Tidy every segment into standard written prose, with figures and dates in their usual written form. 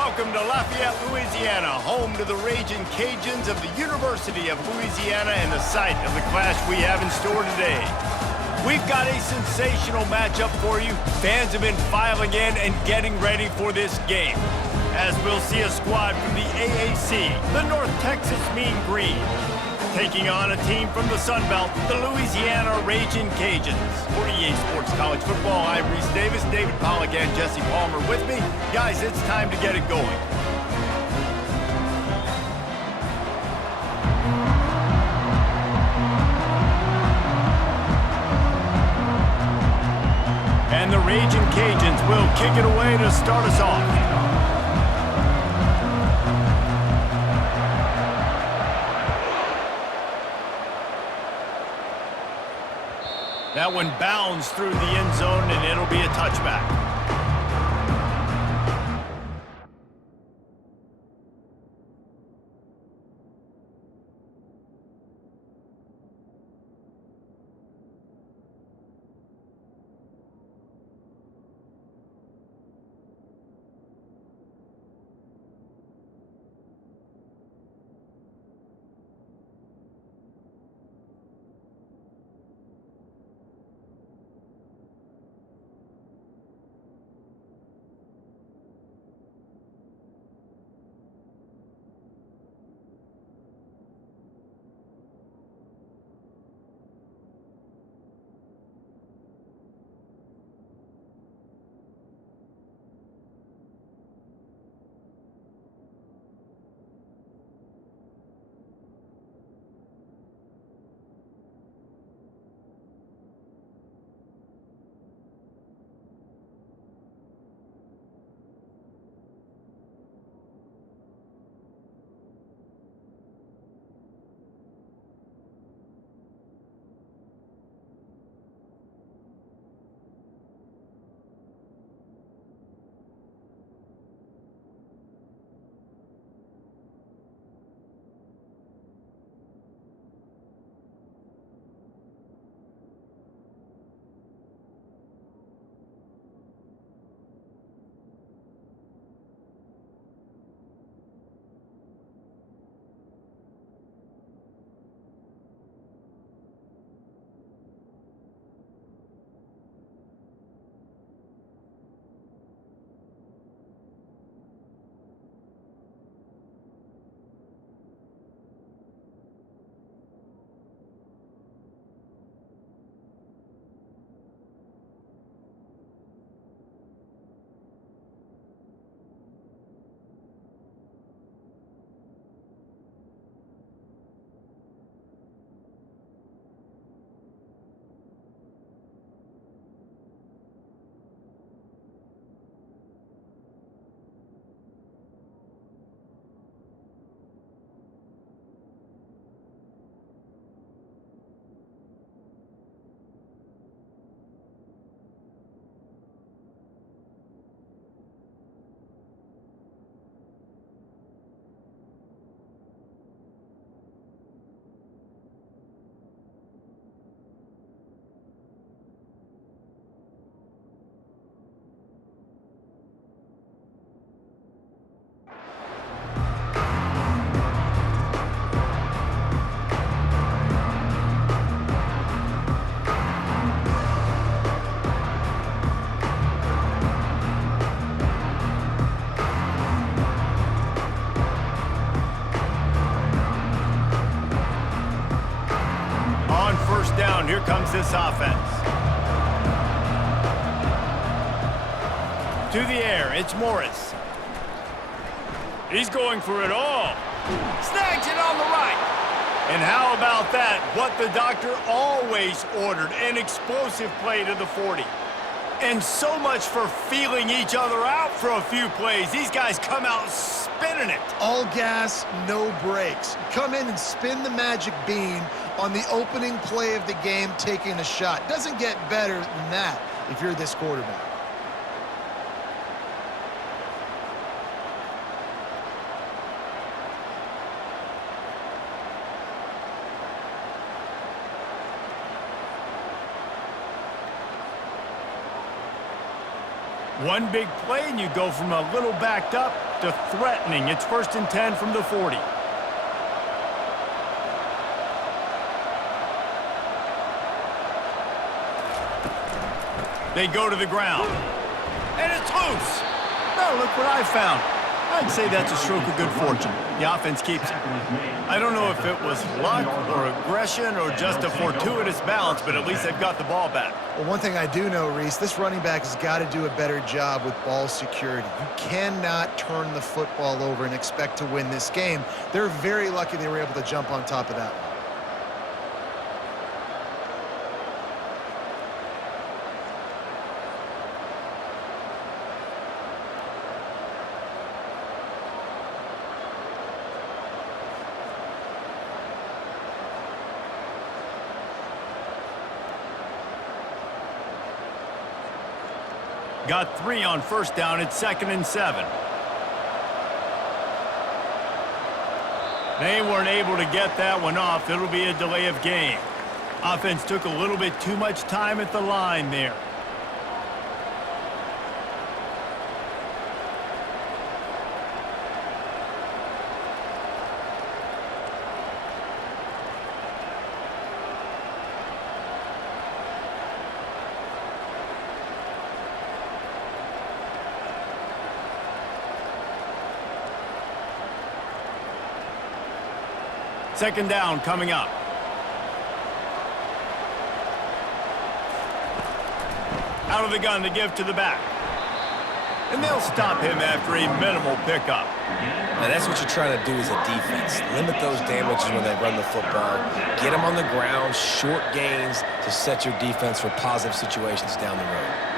Welcome to Lafayette, Louisiana, home to the Raging Cajuns of the University of Louisiana and the site of the clash we have in store today. We've got a sensational matchup for you. Fans have been filing in and getting ready for this game, as we'll see a squad from the AAC, the North Texas Mean Green, taking on a team from the Sun Belt, the Louisiana Raging Cajuns. For EA Sports College Football, I'm Reese Davis, David Pollack, and Jesse Palmer with me. Guys, it's time to get it going. And the Raging Cajuns will kick it away to start us off. That one bounds through the end zone, and it'll be a touchback. Down, here comes this offense. To the air, it's Morris. He's going for it all. Snags it on the right. And how about that? What the doctor always ordered, an explosive play to the 40. And so much for feeling each other out for a few plays. These guys come out spinning it. All gas, no brakes. Come in and spin the magic bean on the opening play of the game, taking a shot. Doesn't get better than that if you're this quarterback. One big play and you go from a little backed up back to threatening. It's 1st and 10 from the 40. They go to the ground. And it's loose. Now look what I found. I'd say that's a stroke of good fortune. The offense keeps it. I don't know if it was luck or aggression or just a fortuitous bounce, but at least they've got the ball back. Well, one thing I do know, Reese, this running back has got to do a better job with ball security. You cannot turn the football over and expect to win this game. They're very lucky they were able to jump on top of that one. Got 3 on 1st down. It's 2nd and 7. They weren't able to get that one off. It'll be a delay of game. Offense took a little bit too much time at the line there. Second down coming up. Out of the gun to give to the back. And they'll stop him after a minimal pickup. Now that's what you're trying to do as a defense. Limit those damages when they run the football. Get them on the ground, short gains to set your defense for positive situations down the road.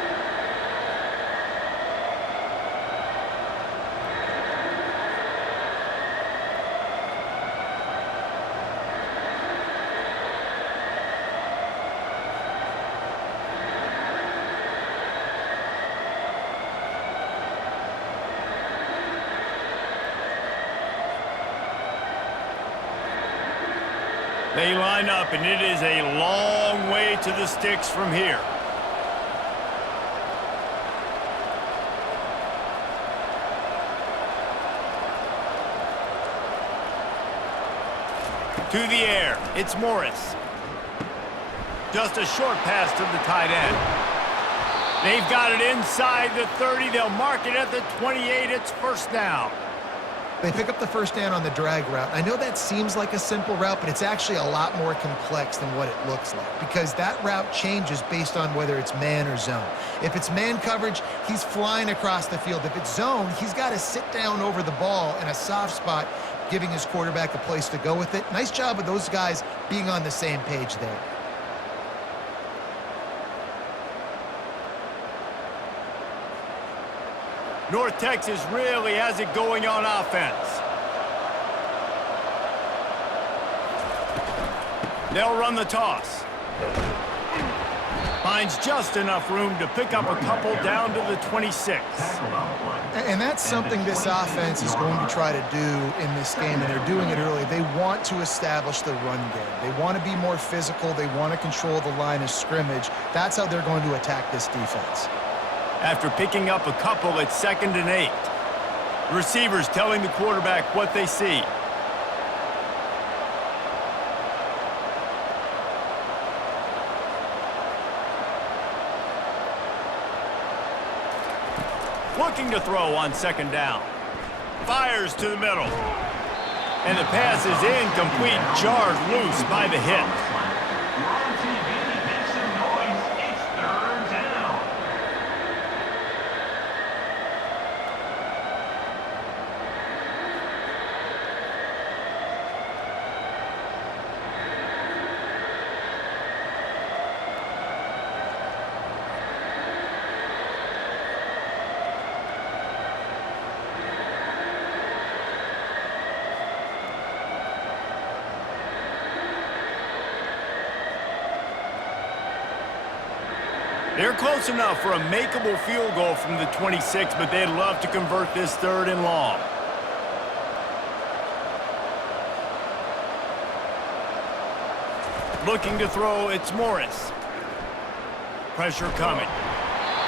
They line up, and it is a long way to the sticks from here. To the air, it's Morris. Just a short pass to the tight end. They've got it inside the 30. They'll mark it at the 28. It's 1st down. They pick up the 1st down on the drag route. I know that seems like a simple route, but it's actually a lot more complex than what it looks like because that route changes based on whether it's man or zone. If it's man coverage, he's flying across the field. If it's zone, he's got to sit down over the ball in a soft spot, giving his quarterback a place to go with it. Nice job of those guys being on the same page there. North Texas really has it going on offense. They'll run the toss. Finds just enough room to pick up a couple down to the 26. And that's something this offense is going to try to do in this game, and they're doing it early. They want to establish the run game. They want to be more physical. They want to control the line of scrimmage. That's how they're going to attack this defense. After picking up a couple, it's 2nd and 8. The receivers telling the quarterback what they see. Looking to throw on 2nd down. Fires to the middle. And the pass is incomplete, jarred loose by the hit. They're close enough for a makeable field goal from the 26, but they'd love to convert this 3rd and long. Looking to throw, it's Morris. Pressure coming.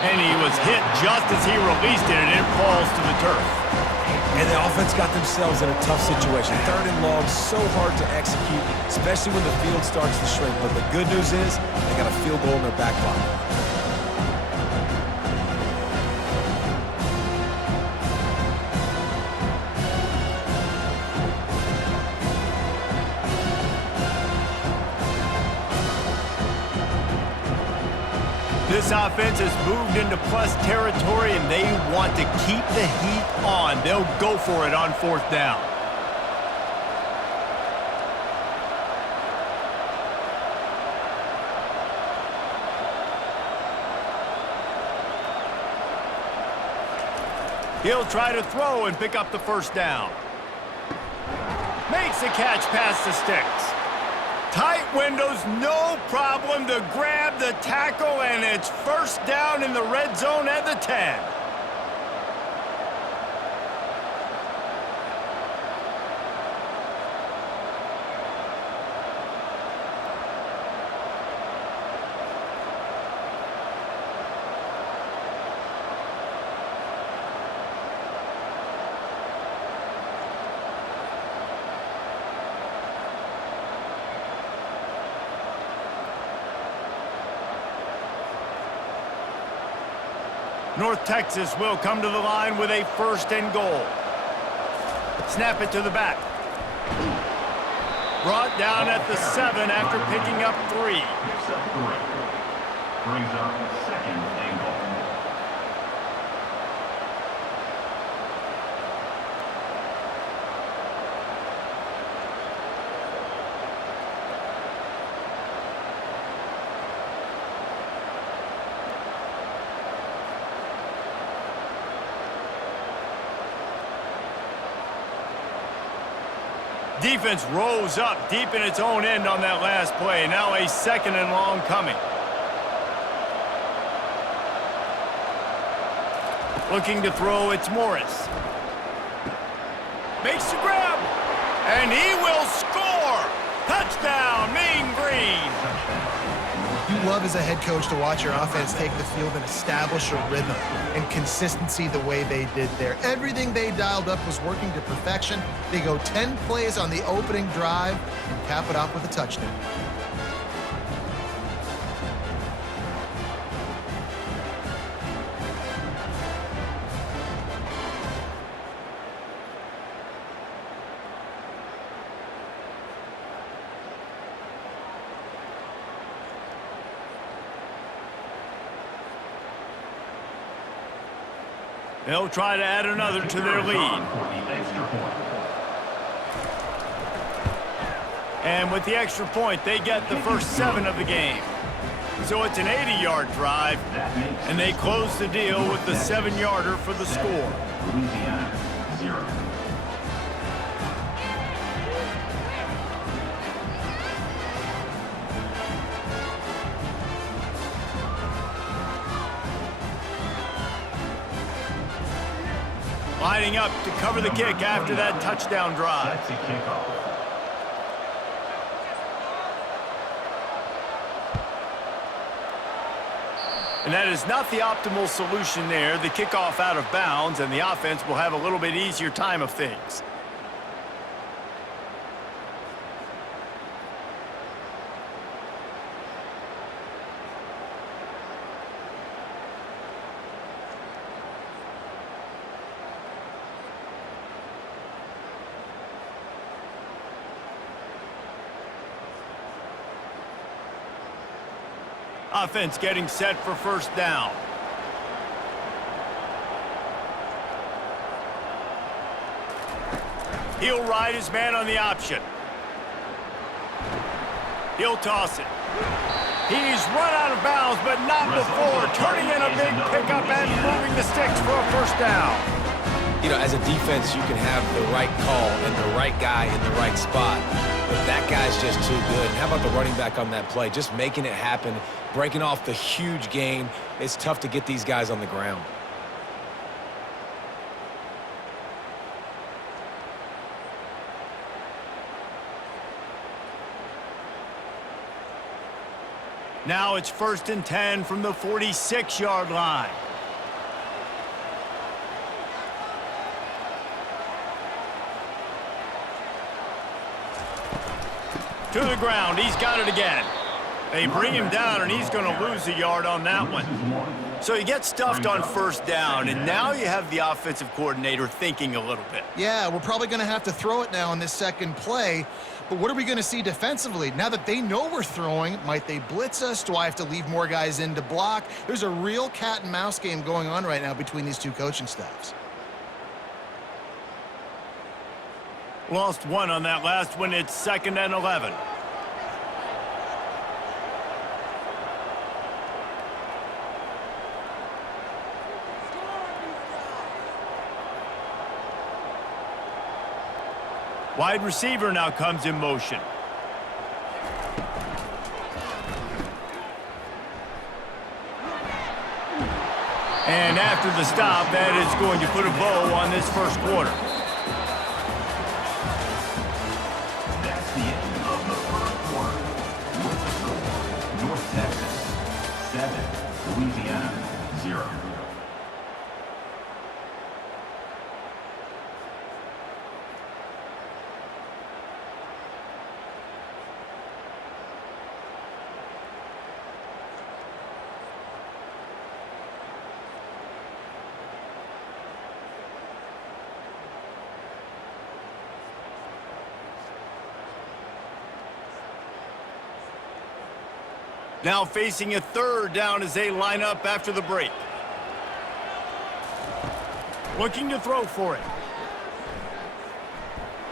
And he was hit just as he released it, and it falls to the turf. And the offense got themselves in a tough situation. 3rd and long, so hard to execute, especially when the field starts to shrink. But the good news is they got a field goal in their back pocket. This offense has moved into plus territory, and they want to keep the heat on. They'll go for it on 4th down. He'll try to throw and pick up the 1st down. Makes the catch past the sticks. Tight windows, no problem to grab the tackle, and it's 1st down in the red zone at the 10. North Texas will come to the line with a 1st and goal. Snap it to the back. Brought down at the 7 after picking up 3. Picks up 3. Brings up 2nd and goal. Defense rose up deep in its own end on that last play. Now a 2nd and long coming. Looking to throw, it's Morris. Makes the grab, and he will score! Touchdown, Mean Green! You love as a head coach to watch your offense take the field and establish a rhythm and consistency the way they did there. Everything they dialed up was working to perfection. They go 10 plays on the opening drive and cap it off with a touchdown. They'll try to add another to their lead. And with the extra point, they get the first 7 of the game. So it's an 80-yard drive, and they close the deal with the 7-yarder for the score. Louisiana, 0. Lining up to cover the kick after that touchdown drive. That's a kickoff. And that is not the optimal solution there. The kickoff out of bounds, and the offense will have a little bit easier time of things. Offense getting set for 1st down. He'll ride his man on the option. He'll toss it. He's run out of bounds, but not before turning in a big pickup and moving the sticks for a 1st down. You know, as a defense, you can have the right call and the right guy in the right spot, but that guy's just too good. And how about the running back on that play? Just making it happen, breaking off the huge gain. It's tough to get these guys on the ground. Now it's 1st and 10 from the 46-yard line. To the ground. He's got it again. They bring him down, and he's going to lose a yard on that one. So you get stuffed on first down, and now you have the offensive coordinator thinking a little bit. Yeah, we're probably going to have to throw it now on this second play. But what are we going to see defensively? Now that they know we're throwing, might they blitz us? Do I have to leave more guys in to block? There's a real cat and mouse game going on right now between these two coaching staffs. Lost one on that last one. It's 2nd and 11. Wide receiver now comes in motion. And after the stop, that is going to put a bow on this first quarter. That's the end of the first quarter. With the score, North Texas 7, Louisiana 0. Now facing a 3rd down as they line up after the break. Looking to throw for it.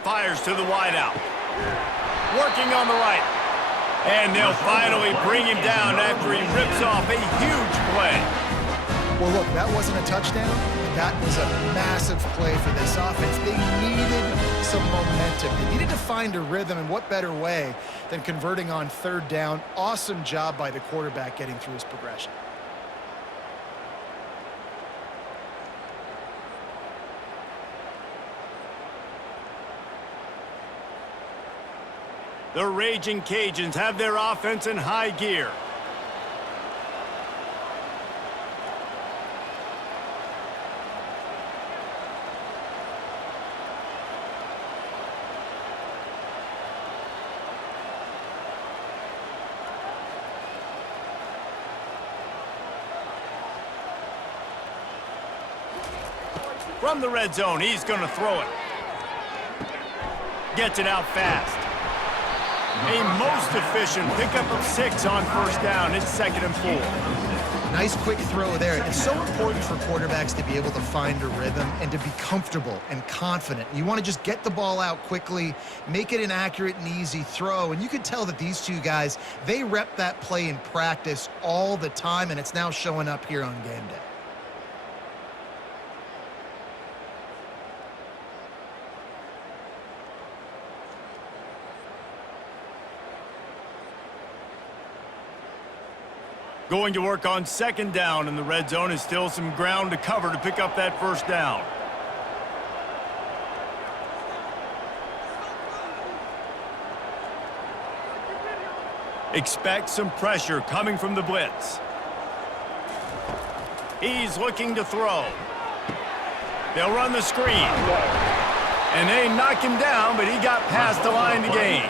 Fires to the wideout. Working on the right. And they'll finally bring him down after he rips off a huge play. Well, look, that wasn't a touchdown. That was a massive play for this offense. They needed some momentum. They needed to find a rhythm, and what better way than converting on 3rd down. Awesome job by the quarterback getting through his progression. The Raging Cajuns have their offense in high gear. From the red zone, he's going to throw it. Gets it out fast. A most efficient pickup of 6 on first down. It's 2nd and 4. Nice quick throw there. It's so important for quarterbacks to be able to find a rhythm and to be comfortable and confident. You want to just get the ball out quickly, make it an accurate and easy throw. And you could tell that these two guys, they rep that play in practice all the time, and it's now showing up here on game day. Going to work on 2nd down in the red zone. Is still some ground to cover to pick up that first down. Expect some pressure coming from the blitz. He's looking to throw. They'll run the screen. And they knock him down, but he got past the line to gain.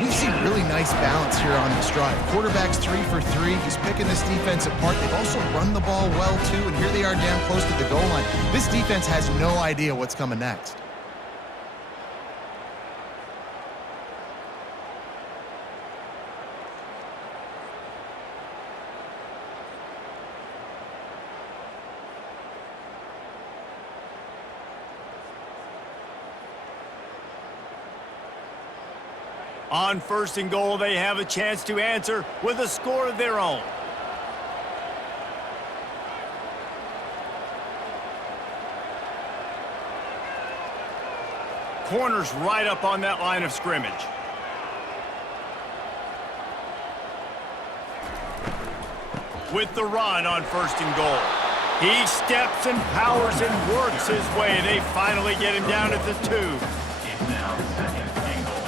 We've seen really nice balance here on this drive. Quarterback's 3 for 3. He's picking this defense apart. They've also run the ball well, too, and here they are down close to the goal line. This defense has no idea what's coming next. On 1st and goal, they have a chance to answer with a score of their own. Corners right up on that line of scrimmage. With the run on 1st and goal. He steps and powers and works his way. They finally get him down at the 2. It's now 2nd and goal.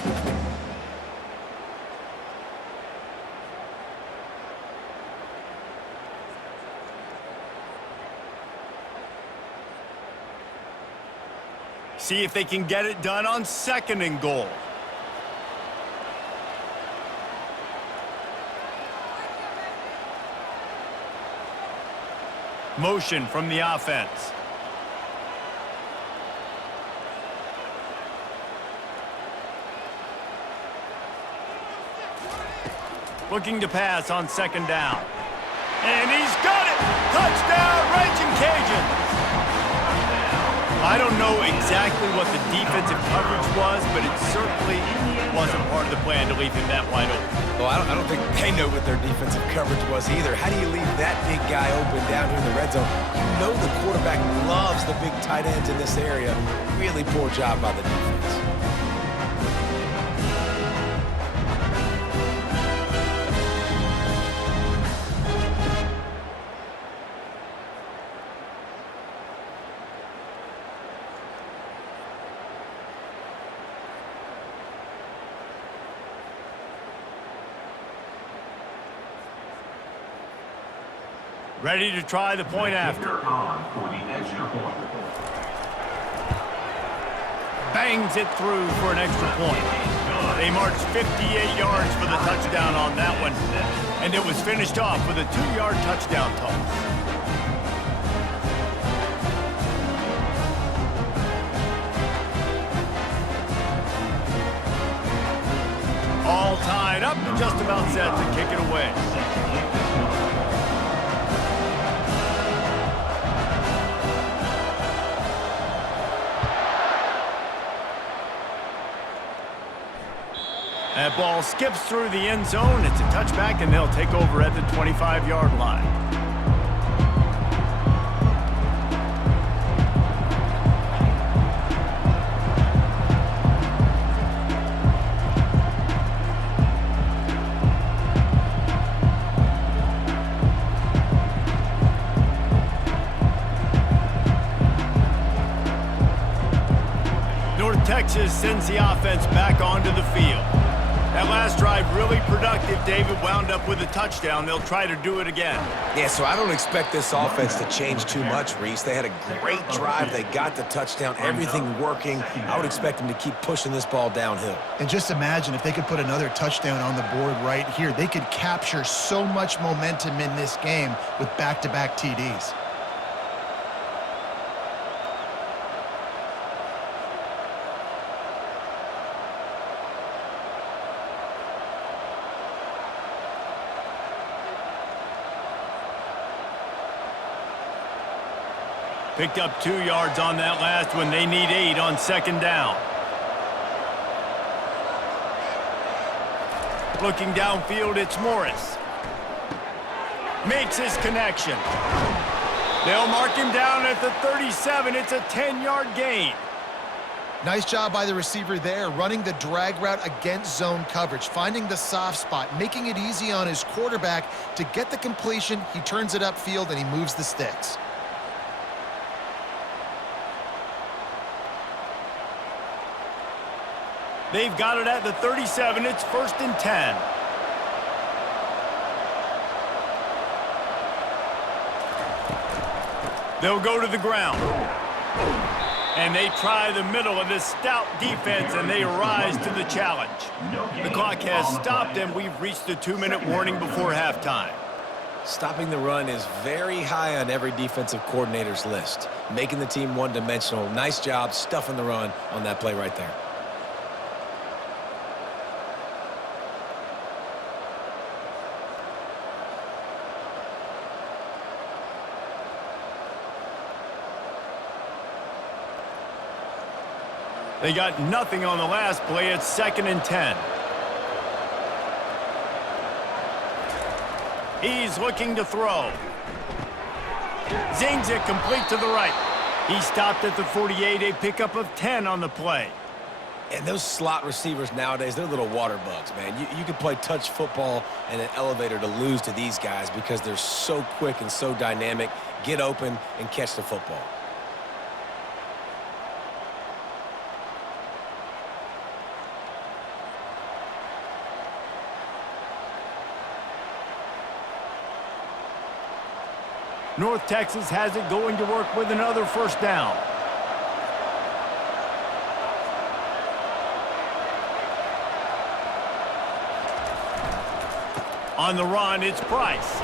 See if they can get it done on 2nd and goal. Motion from the offense. Looking to pass on second down. And he's got it! Touchdown, Raging Cajuns! I don't know exactly what the defensive coverage was, but it certainly wasn't part of the plan to leave him that wide open. Well, I don't think they know what their defensive coverage was either. How do you leave that big guy open down here in the red zone? You know the quarterback loves the big tight ends in this area. Really poor job by the defense. Ready to try the point after. On for the extra point. Bangs it through for an extra point. They marched 58 yards for the touchdown on that one, and it was finished off with a 2-yard touchdown toss. All tied up and just about set to kick it away. That ball skips through the end zone. It's a touchback, and they'll take over at the 25-yard line. North Texas sends the offense back onto the field. That last drive really productive. David wound up with a touchdown. They'll try to do it again. Yeah, so I don't expect this offense to change too much, Reese. They had a great drive. They got the touchdown, everything working. I would expect them to keep pushing this ball downhill. And just imagine if they could put another touchdown on the board right here. They could capture so much momentum in this game with back-to-back TDs. Picked up 2 yards on that last one. They need 8 on second down. Looking downfield, it's Morris. Makes his connection. They'll mark him down at the 37. It's a 10-yard gain. Nice job by the receiver there, running the drag route against zone coverage, finding the soft spot, making it easy on his quarterback to get the completion. He turns it upfield, and he moves the sticks. They've got it at the 37. It's 1st and 10. They'll go to the ground. And they try the middle of this stout defense, and they rise to the challenge. The clock has stopped, and we've reached the 2-minute warning before halftime. Stopping the run is very high on every defensive coordinator's list. Making the team one-dimensional. Nice job stuffing the run on that play right there. They got nothing on the last play. It's 2nd and 10. He's looking to throw. Zings it complete to the right. He stopped at the 48, a pickup of 10 on the play. And those slot receivers nowadays, they're little water bugs, man. You can play touch football in an elevator to lose to these guys because they're so quick and so dynamic. Get open and catch the football. North Texas has it going to work with another 1st down. On the run, it's Price.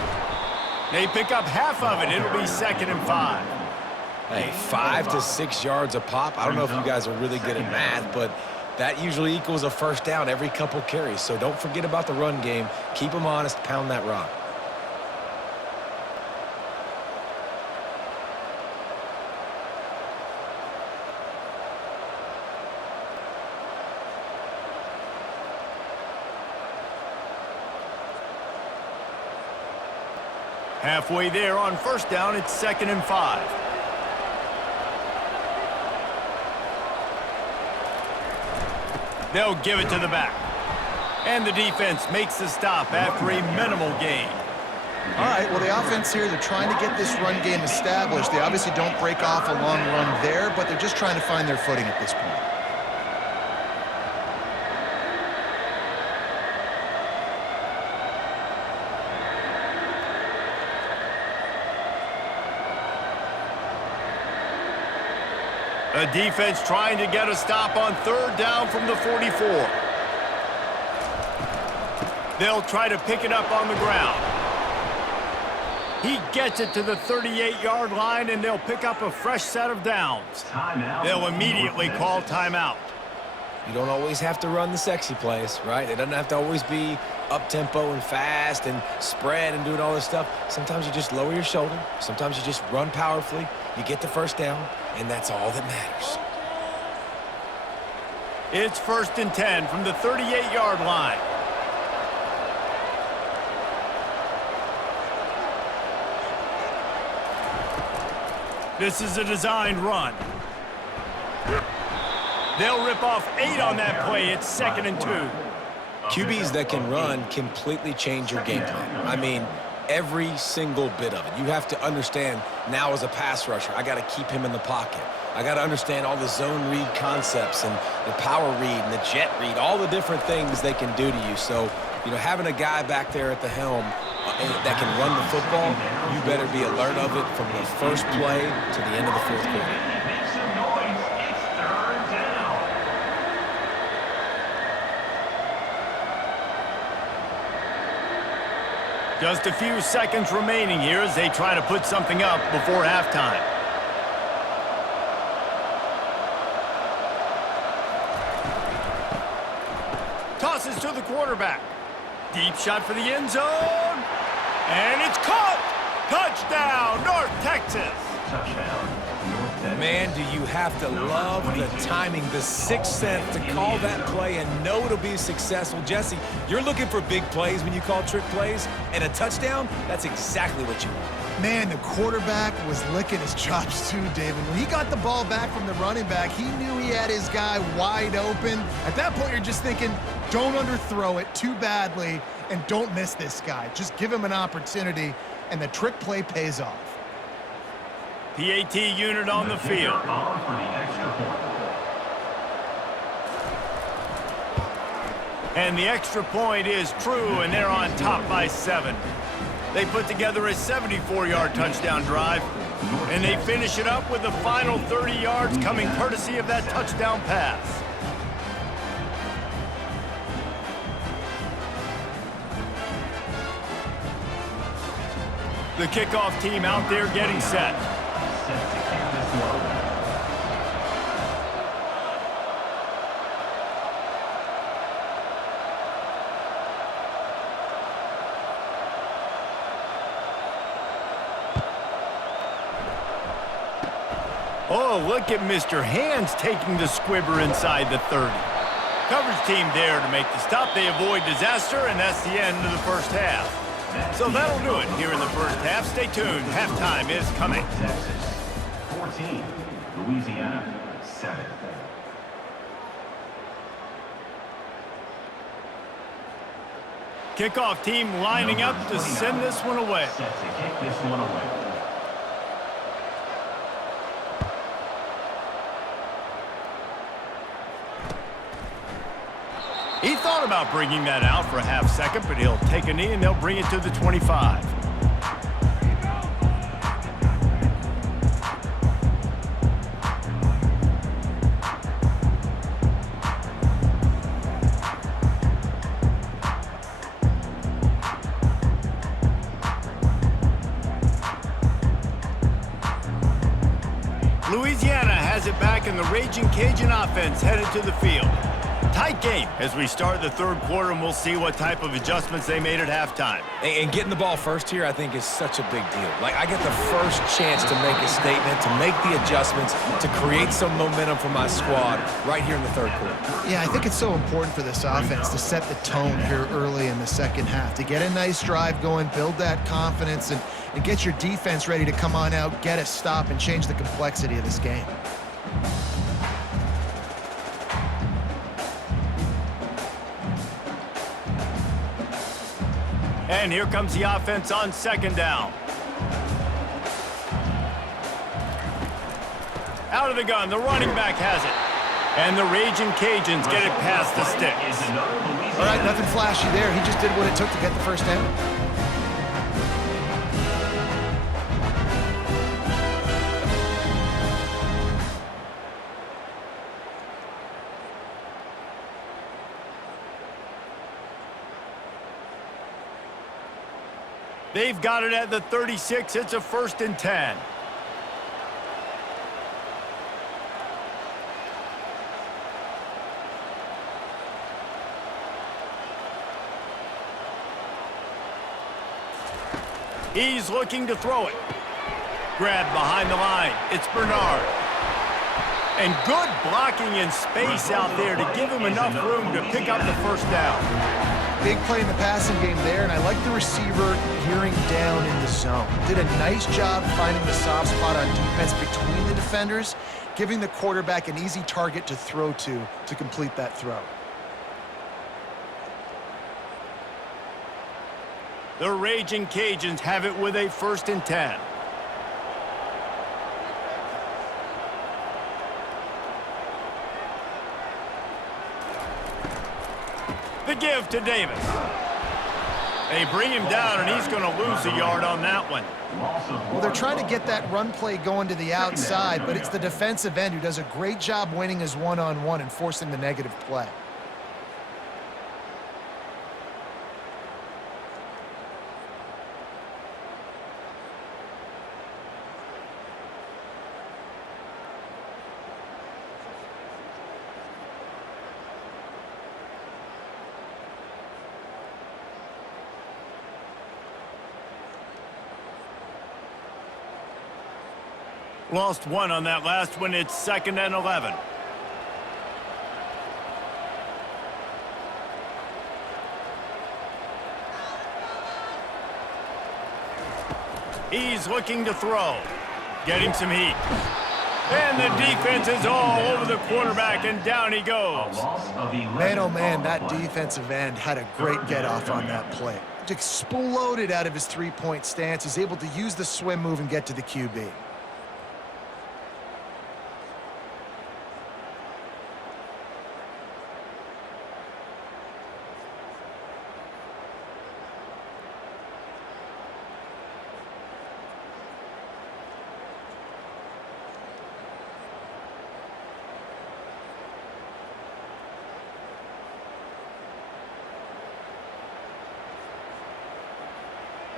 They pick up half of it. It'll be 2nd and 5. Hey, 5 to 6 yards a pop. I don't know if you guys are really good at math, but that usually equals a first down every couple carries. So don't forget about the run game. Keep them honest. Pound that rock. Halfway there on first down, it's 2nd and 5. They'll give it to the back. And the defense makes the stop after a minimal gain. All right, well, the offense here, they're trying to get this run game established. They obviously don't break off a long run there, but they're just trying to find their footing at this point. The defense trying to get a stop on 3rd down from the 44. They'll try to pick it up on the ground. He gets it to the 38-yard line, and they'll pick up a fresh set of downs. They'll immediately call timeout. You don't always have to run the sexy plays, right? It doesn't have to always be up-tempo and fast and spread and doing all this stuff. Sometimes you just lower your shoulder. Sometimes you just run powerfully. You get the first down, and that's all that matters. It's 1st and 10 from the 38-yard line. This is a designed run. They'll rip off 8 on that play. It's 2nd and 2. QBs that can run completely change your game plan. I mean, every single bit of it. You have to understand now as a pass rusher, I got to keep him in the pocket. I got to understand all the zone read concepts and the power read and the jet read, all the different things they can do to you. So, you know, having a guy back there at the helm that can run the football, you better be alert of it from the first play to the end of the 4th quarter. Just a few seconds remaining here as they try to put something up before halftime. Tosses to the quarterback. Deep shot for the end zone. And it's caught! Touchdown, North Texas! Man, do you have to love the timing, the sixth sense to call that play and know it'll be successful. Jesse, you're looking for big plays when you call trick plays, and a touchdown, that's exactly what you want. Man, the quarterback was licking his chops too, David. When he got the ball back from the running back, he knew he had his guy wide open. At that point, you're just thinking, don't underthrow it too badly and don't miss this guy. Just give him an opportunity, and the trick play pays off. PAT unit on the field. And the extra point is true, and they're on top by 7. They put together a 74-yard touchdown drive, and they finish it up with the final 30 yards coming courtesy of that touchdown pass. The kickoff team out there getting set. Oh, look at Mr. Hands taking the squibber inside the 30. Coverage team there to make the stop. They avoid disaster, and that's the end of the first half. So that'll do it here in the first half. Stay tuned. Halftime is coming. Texas 14, Louisiana 7. Kickoff team lining up to send this one away. Set to kick this one away. He thought about bringing that out for a half second, but he'll take a knee and they'll bring it to the 25. Raging Cajun offense headed to the field. Tight game as we start the third quarter, and we'll see what type of adjustments they made at halftime. And getting the ball first here, I think, is such a big deal. Like, I get the first chance to make a statement, to make the adjustments, to create some momentum for my squad right here in the third quarter. Yeah, I think it's so important for this offense to set the tone here early in the second half, to get a nice drive going, build that confidence, and get your defense ready to come on out, get a stop, and change the complexity of this game. And here comes the offense on second down. Out of the gun, the running back has it. And the Raging Cajuns get it past the sticks. All right, nothing flashy there. He just did what it took to get the first down. They've got it at the 36. It's a 1st and 10. He's looking to throw it. Grabbed behind the line. It's Bernard. And good blocking in space out there to give him enough room to pick up the first down. Big play in the passing game there, and I like the receiver gearing down in the zone. Did a nice job finding the soft spot on defense between the defenders, giving the quarterback an easy target to throw to complete that throw. The Raging Cajuns have it with a 1st and 10. The give to Davis. They bring him down, and he's going to lose a yard on that one. Well, they're trying to get that run play going to the outside, but it's the defensive end who does a great job winning his one-on-one and forcing the negative play. Lost one on that last one. It's 2nd and 11. He's looking to throw. Getting some heat. And the defense is all over the quarterback, and down he goes. Man, oh man, that defensive end had a great get-off on that play. Exploded out of his three-point stance. He's able to use the swim move and get to the QB.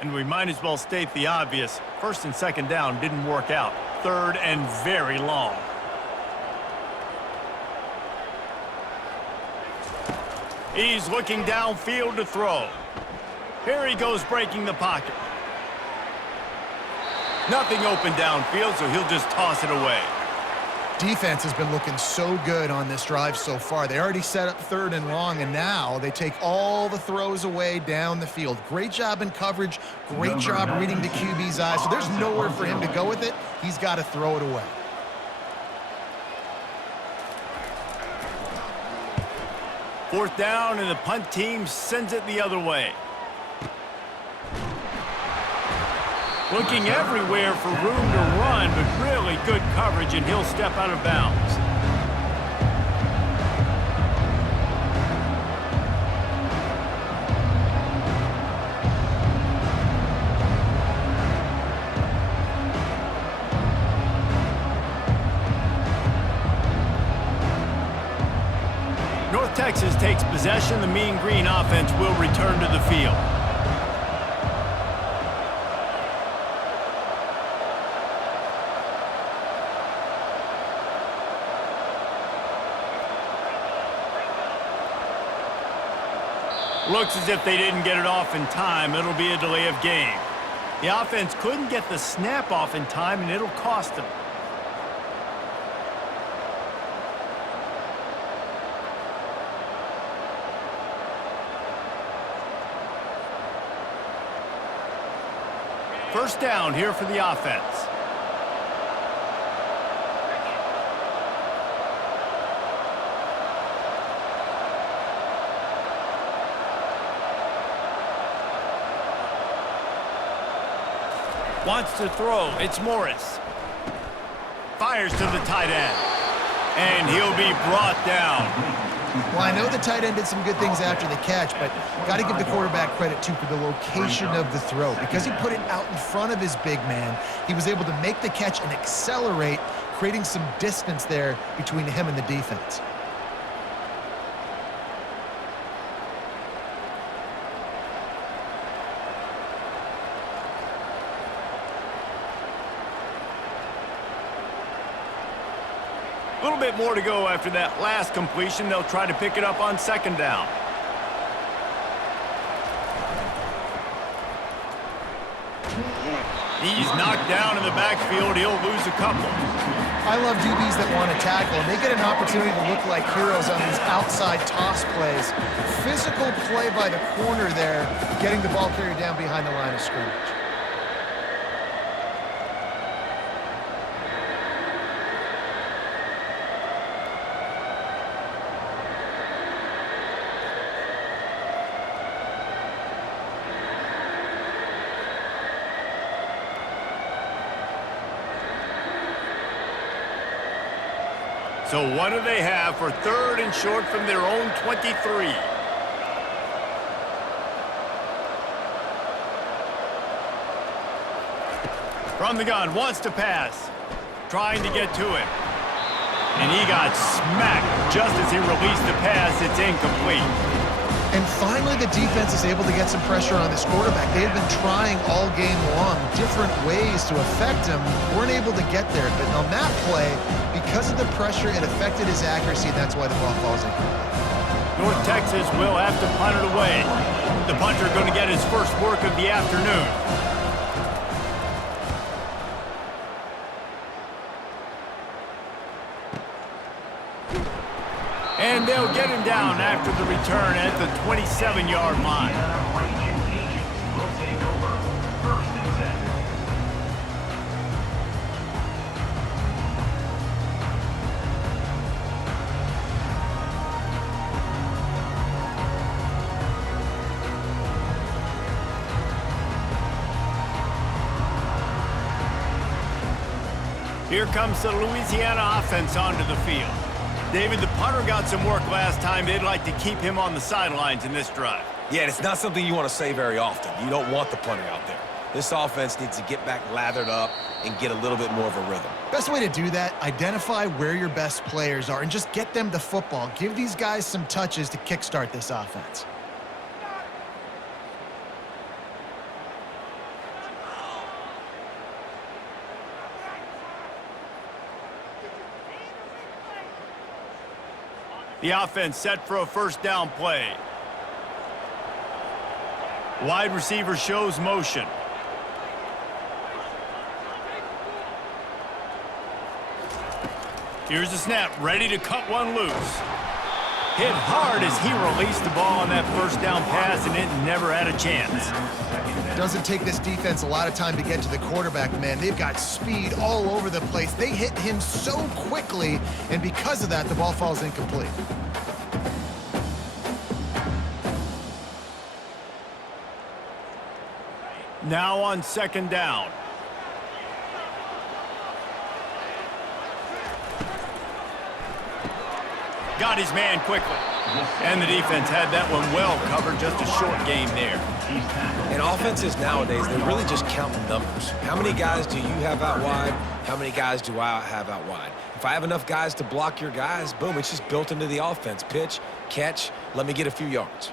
And we might as well state the obvious. 1st and 2nd down didn't work out. 3rd and very long. He's looking downfield to throw. Here he goes breaking the pocket. Nothing open downfield, so he'll just toss it away. Defense has been looking so good on this drive so far. They already set up 3rd and long, and now they take all the throws away down the field. Great job in coverage. Great job reading the QB's eyes. So there's nowhere for him to go with it. He's got to throw it away. Fourth down, and the punt team sends it the other way. Looking everywhere for room to run, but really good coverage, and he'll step out of bounds. North Texas takes possession. The Mean Green offense will return to the field. Looks as if they didn't get it off in time. It'll be a delay of game. The offense couldn't get the snap off in time, and it'll cost them. First down here for the offense. Wants to throw. It's Morris. Fires to the tight end. And he'll be brought down. Well, I know the tight end did some good things after the catch, but got to give the quarterback credit, too, for the location of the throw. Because he put it out in front of his big man, he was able to make the catch and accelerate, creating some distance there between him and the defense. A little bit more to go after that last completion. They'll try to pick it up on second down. He's knocked down in the backfield. He'll lose a couple. I love DBs that want to tackle, and they get an opportunity to look like heroes on these outside toss plays. Physical play by the corner there, getting the ball carried down behind the line of scrimmage. So what do they have for third and short from their own 23? From the gun, wants to pass. Trying to get to him. And he got smacked just as he released the pass. It's incomplete. And finally, the defense is able to get some pressure on this quarterback. They had been trying all game long different ways to affect him. Weren't able to get there. But on that play, because of the pressure, it affected his accuracy, and that's why the ball falls incomplete. North Texas will have to punt it away. The punter going to get his first work of the afternoon. And they'll get him down after the return at the 27-yard line. Will take over first and 10. Here comes the Louisiana offense onto the field. David, the punter got some work last time. They'd like to keep him on the sidelines in this drive. Yeah, and it's not something you want to say very often. You don't want the punter out there. This offense needs to get back lathered up and get a little bit more of a rhythm. Best way to do that, identify where your best players are and just get them the football. Give these guys some touches to kickstart this offense. The offense set for a first down play. Wide receiver shows motion. Here's the snap, ready to cut one loose. Hit hard as he released the ball on that first down pass, and it never had a chance. Doesn't take this defense a lot of time to get to the quarterback, man. They've got speed all over the place. They hit him so quickly, and because of that, the ball falls incomplete. Now on second down. Got his man quickly. And the defense had that one well covered. Just a short game there. And offenses nowadays, they're really just counting numbers. How many guys do you have out wide? How many guys do I have out wide? If I have enough guys to block your guys, boom, it's just built into the offense. Pitch, catch, let me get a few yards.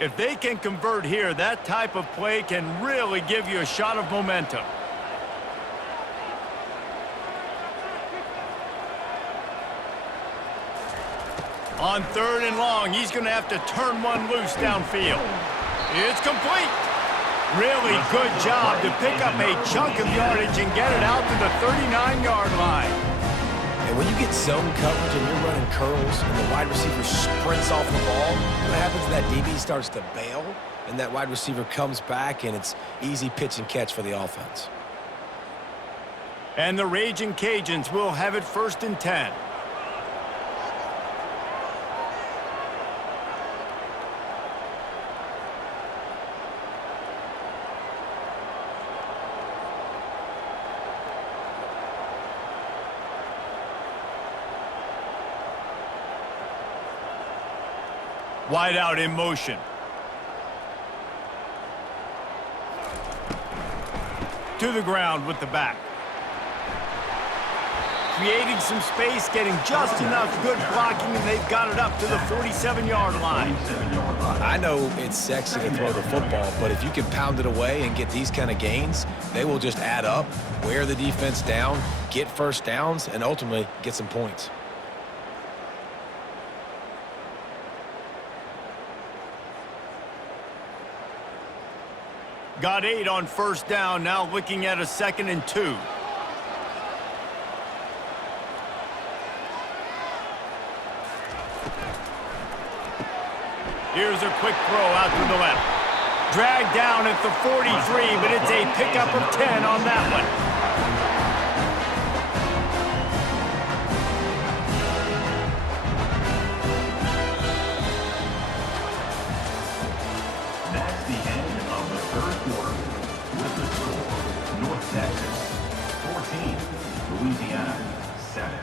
If they can convert here, that type of play can really give you a shot of momentum. On 3rd and long, he's going to have to turn one loose downfield. It's complete. Really good job to pick up a chunk of yardage and get it out to the 39-yard line. And when you get zone coverage and you're running curls and the wide receiver sprints off the ball, what happens is that DB starts to bail, and that wide receiver comes back, and it's easy pitch and catch for the offense. And the Raging Cajuns will have it 1st and 10. Wide out in motion. To the ground with the back. Creating some space, getting just enough good blocking, and they've got it up to the 47-yard line. I know it's sexy to throw the football, but if you can pound it away and get these kind of gains, they will just add up, wear the defense down, get first downs, and ultimately get some points. Got 8 on 1st down, now looking at a 2nd and 2. Here's a quick throw out to the left. Dragged down at the 43, but it's a pickup of 10 on that one. That's the end of the 3rd quarter. With the score, North Texas 14, Louisiana 7.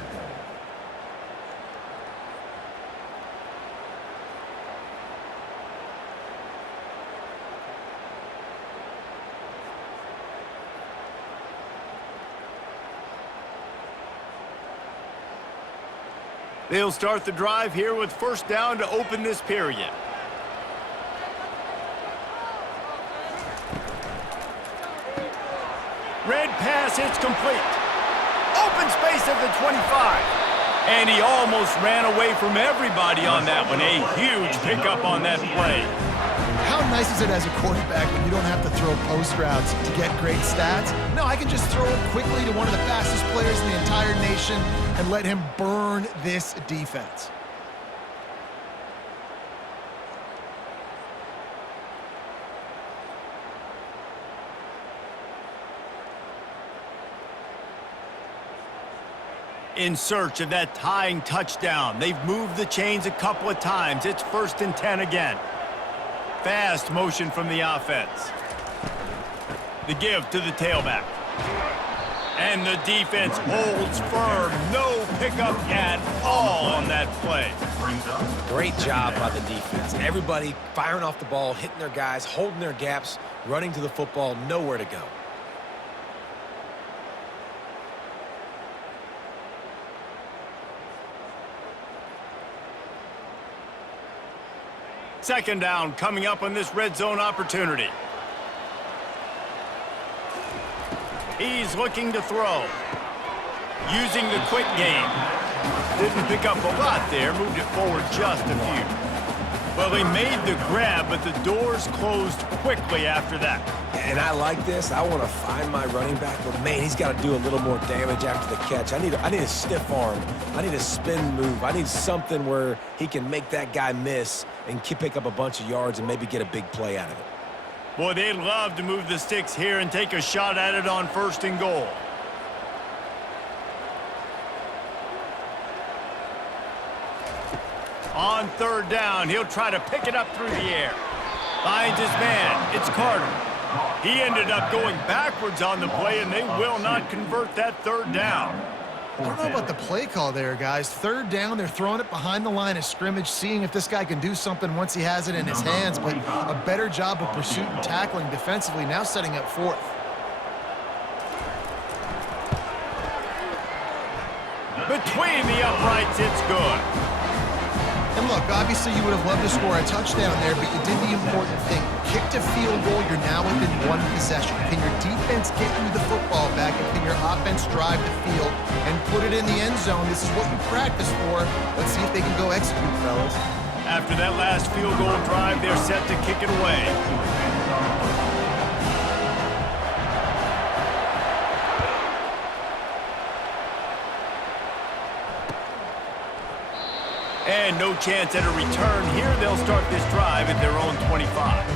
They'll start the drive here with 1st down to open this period. Red pass, it's complete. Open space at the 25. And he almost ran away from everybody on that one. A huge pickup on that play. How nice is it as a quarterback when you don't have to throw post routes to get great stats? No, I can just throw it quickly to one of the fastest players in the entire nation and let him burn this defense. In search of that tying touchdown. They've moved the chains a couple of times. It's 1st and 10 again. Fast motion from the offense. The give to the tailback. And the defense holds firm. No pickup at all on that play. Great job by the defense. Everybody firing off the ball, hitting their guys, holding their gaps, running to the football, nowhere to go. Second down coming up on this red zone opportunity. He's looking to throw. Using the quick game. Didn't pick up a lot there, moved it forward just a few. Well, he made the grab, but the doors closed quickly after that. And I like this. I want to find my running back, but man, he's got to do a little more damage after the catch. I need a stiff arm. I need a spin move. I need something where he can make that guy miss and pick up a bunch of yards and maybe get a big play out of it. Boy, they'd love to move the sticks here and take a shot at it on 1st and goal. On 3rd down, he'll try to pick it up through the air. Finds his man. It's Carter. He ended up going backwards on the play, and they will not convert that 3rd down. I don't know about the play call there, guys. 3rd down, they're throwing it behind the line of scrimmage, seeing if this guy can do something once he has it in his hands, but a better job of pursuit and tackling defensively, now setting up 4th. Between the uprights, it's good. And look, obviously you would have loved to score a touchdown there, but you did the important thing. Kicked a field goal, you're now within one possession. Can your defense get you the football back, and can your offense drive the field and put it in the end zone? This is what you practice for. Let's see if they can go execute, fellas. After that last field goal drive, they're set to kick it away. And no chance at a return here. They'll start this drive at their own 25.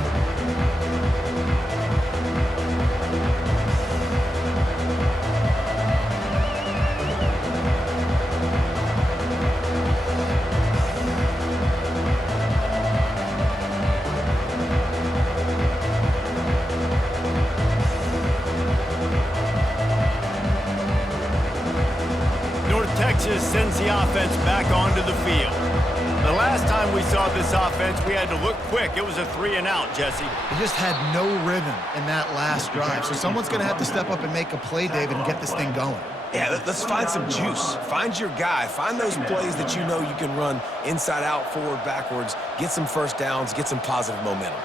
Texas sends the offense back onto the field. The last time we saw this offense, we had to look quick. It was a 3-and-out, Jesse. They just had no rhythm in that last drive. So someone's going to have to step up and make a play, David, and get this thing going. Yeah, let's find some juice. Find your guy. Find those plays that you know you can run inside out, forward, backwards, get some first downs, get some positive momentum.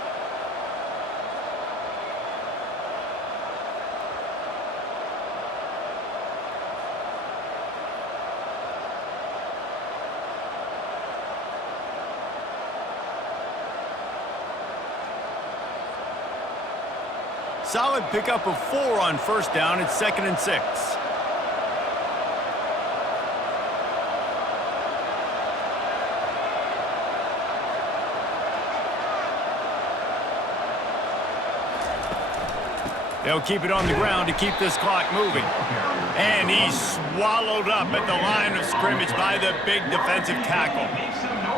Solid pickup of 4 on first down. It's 2nd and 6. They'll keep it on the ground to keep this clock moving. And he's swallowed up at the line of scrimmage by the big defensive tackle.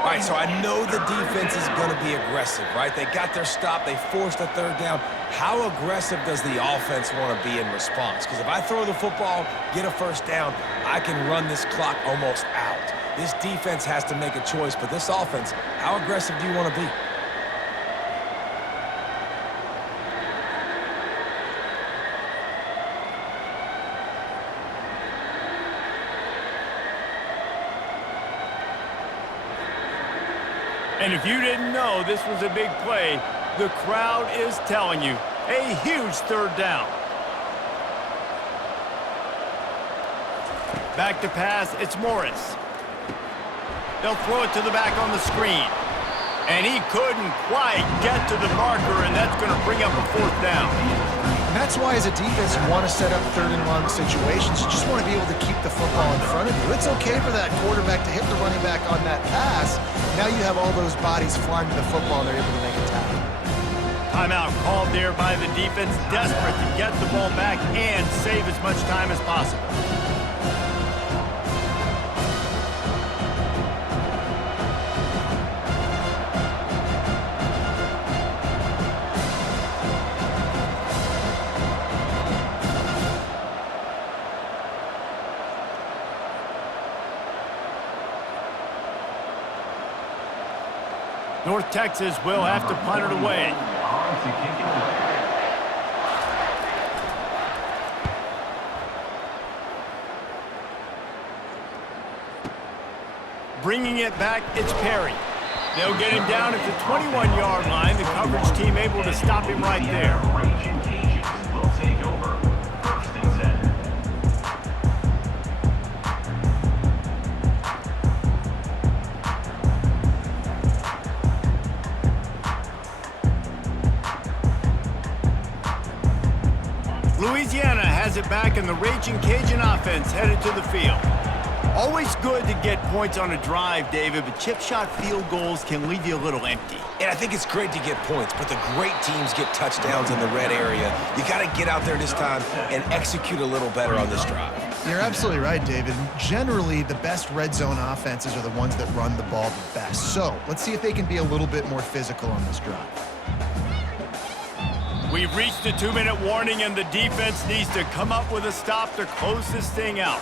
All right, so I know the defense is going to be aggressive, right? They got their stop. They forced a third down. How aggressive does the offense want to be in response? Because if I throw the football, get a first down, I can run this clock almost out. This defense has to make a choice, but this offense, how aggressive do you want to be? And if you didn't know this was a big play, the crowd is telling you, a huge third down. Back to pass, it's Morris. They'll throw it to the back on the screen. And he couldn't quite get to the marker, and that's going to bring up a 4th down. And that's why, as a defense, you want to set up 3rd-and-long situations. You just want to be able to keep the football in front of you. It's okay for that quarterback to hit the running back on that pass. Now you have all those bodies flying to the football, and they're able to make a tackle. Timeout called there by the defense, desperate to get the ball back and save as much time as possible. North Texas will have to punt it away. On to kick it away. Bringing it back, it's Perry. They'll get him down at the 21-yard line. The coverage team able to stop him right there. Raging Cajuns will take over. 1st and 7. Louisiana has it back, and the Raging Cajun offense headed to the field. Always good to get points on a drive, David, but chip shot field goals can leave you a little empty. And I think it's great to get points, but the great teams get touchdowns in the red area. You got to get out there this time and execute a little better on this drive. You're absolutely right, David. Generally, the best red zone offenses are the ones that run the ball the best. So let's see if they can be a little bit more physical on this drive. We've reached a 2-minute warning, and the defense needs to come up with a stop to close this thing out.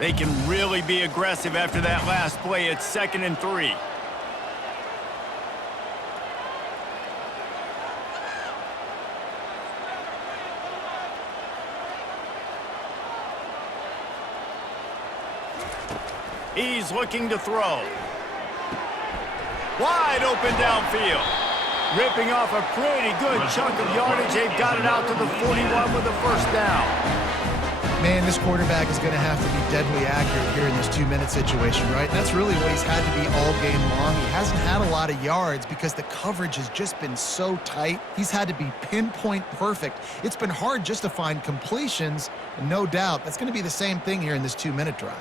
They can really be aggressive after that last play. It's 2nd and 3. He's looking to throw. Wide open downfield. Ripping off a pretty good chunk of yardage. They've got it out to the 41 with the first down. Man, this quarterback is going to have to be deadly accurate here in this 2-minute situation, right? And that's really what he's had to be all game long. He hasn't had a lot of yards because the coverage has just been so tight. He's had to be pinpoint perfect. It's been hard just to find completions, and no doubt that's going to be the same thing here in this 2-minute drive.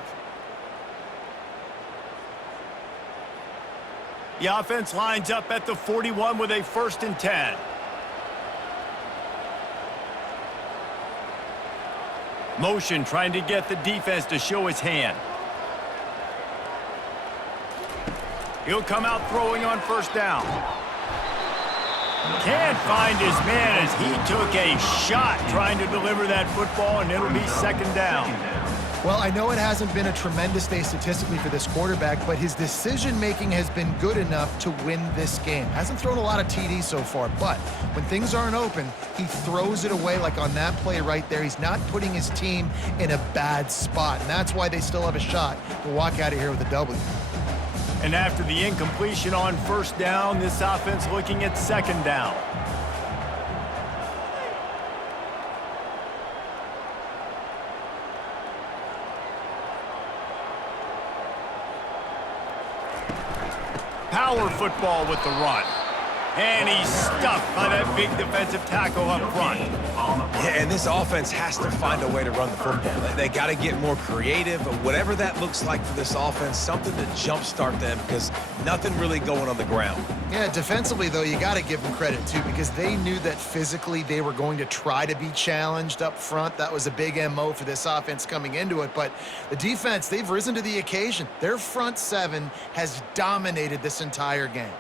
The offense lines up at the 41 with a 1st and 10. Motion trying to get the defense to show his hand. He'll come out throwing on 1st down. Can't find his man as he took a shot trying to deliver that football, and it'll be 2nd down. Well, I know it hasn't been a tremendous day statistically for this quarterback, but his decision-making has been good enough to win this game. Hasn't thrown a lot of TDs so far, but when things aren't open, he throws it away like on that play right there. He's not putting his team in a bad spot, and that's why they still have a shot to walk out of here with a W. And after the incompletion on 1st down, this offense looking at 2nd down. Power football with the run. And he's stuffed by that big defensive tackle up front. Yeah, and this offense has to find a way to run the football. They got to get more creative, whatever that looks like for this offense, something to jumpstart them because nothing really going on the ground. Yeah, defensively, though, you got to give them credit, too, because they knew that physically they were going to try to be challenged up front. That was a big MO for this offense coming into it. But the defense, they've risen to the occasion. Their front 7 has dominated this entire game.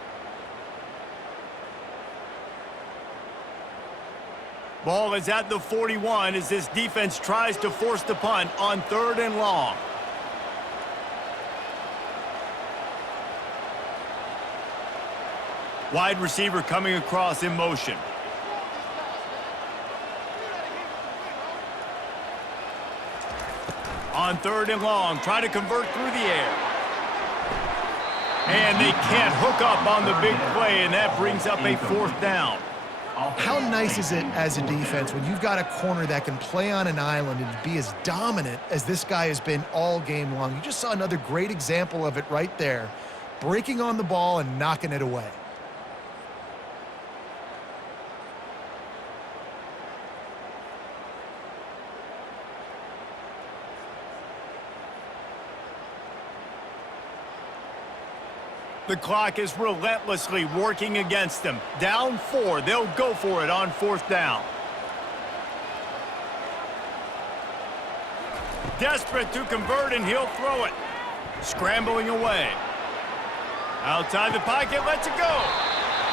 Ball is at the 41 as this defense tries to force the punt on 3rd and long. Wide receiver coming across in motion. On 3rd and long, try to convert through the air. And they can't hook up on the big play, and that brings up a 4th down. How nice is it as a defense when you've got a corner that can play on an island and be as dominant as this guy has been all game long? You just saw another great example of it right there, breaking on the ball and knocking it away. The clock is relentlessly working against them. Down 4, they'll go for it on 4th down. Desperate to convert, and he'll throw it. Scrambling away. Outside the pocket, lets it go.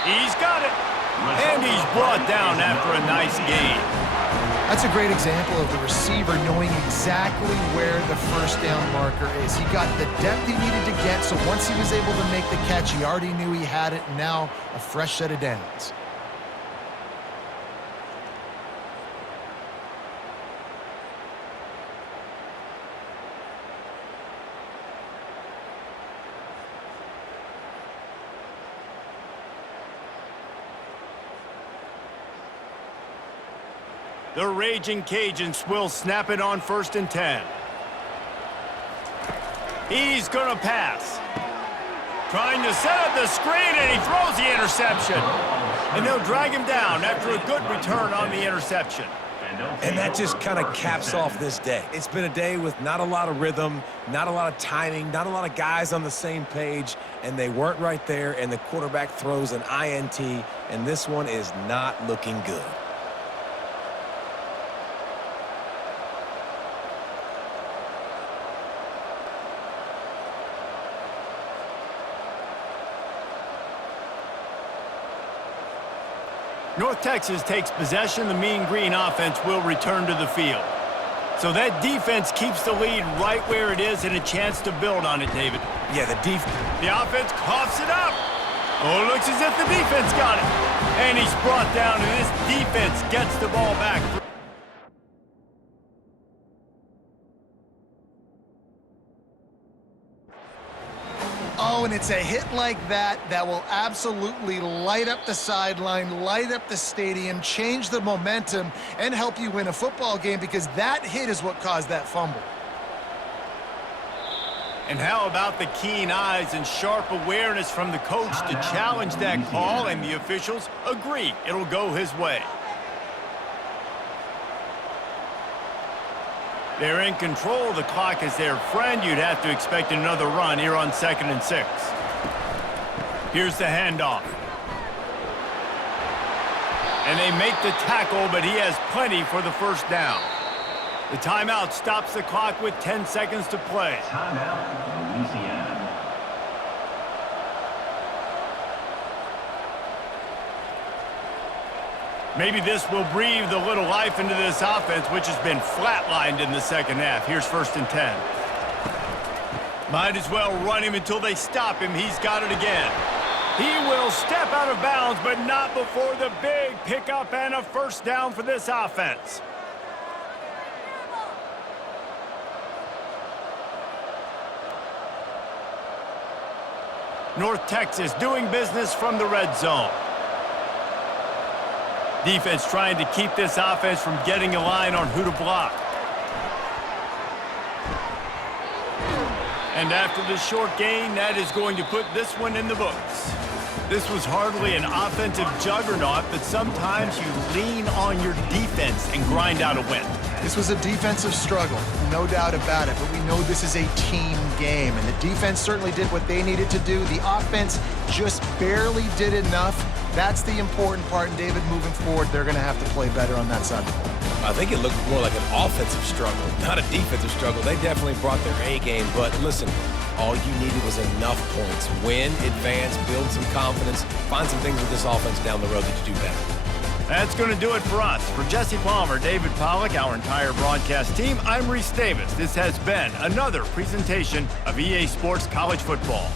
He's got it. And he's brought down after a nice gain. That's a great example of the receiver knowing exactly where the 1st down marker is. He got the depth he needed to get, so once he was able to make the catch, he already knew he had it, and now a fresh set of downs. The Raging Cajuns will snap it on 1st and 10. He's going to pass. Trying to set up the screen, and he throws the interception. And they'll drag him down after a good return on the interception. And that just kind of caps off this day. It's been a day with not a lot of rhythm, not a lot of timing, not a lot of guys on the same page, and they weren't right there, and the quarterback throws an INT, and this one is not looking good. North Texas takes possession. The Mean Green offense will return to the field. So that defense keeps the lead right where it is and a chance to build on it, David. Yeah, the offense coughs it up. Oh, looks as if the defense got it. And he's brought down, and this defense gets the ball back. Oh, and it's a hit like that that will absolutely light up the sideline, light up the stadium, change the momentum, and help you win a football game, because that hit is what caused that fumble. And how about the keen eyes and sharp awareness from the coach to challenge that call, and the officials agree it'll go his way. They're in control. The clock is their friend. You'd have to expect another run here on 2nd and 6. Here's the handoff. And they make the tackle, but he has plenty for the first down. The timeout stops the clock with 10 seconds to play. Timeout, Louisiana. Maybe this will breathe a little life into this offense, which has been flatlined in the second half. Here's 1st and 10. Might as well run him until they stop him. He's got it again. He will step out of bounds, but not before the big pickup and a first down for this offense. North Texas doing business from the red zone. Defense trying to keep this offense from getting a line on who to block. And after the short gain, that is going to put this one in the books. This was hardly an offensive juggernaut, but sometimes you lean on your defense and grind out a win. This was a defensive struggle, no doubt about it, but we know this is a team game, and the defense certainly did what they needed to do. The offense just barely did enough. That's the important part, and David, moving forward, they're going to have to play better on that side of the ball. I think it looked more like an offensive struggle, not a defensive struggle. They definitely brought their A game, but listen, all you needed was enough points. Win, advance, build some confidence, find some things with this offense down the road that you do better. That's going to do it for us. For Jesse Palmer, David Pollack, our entire broadcast team, I'm Reese Davis. This has been another presentation of EA Sports College Football.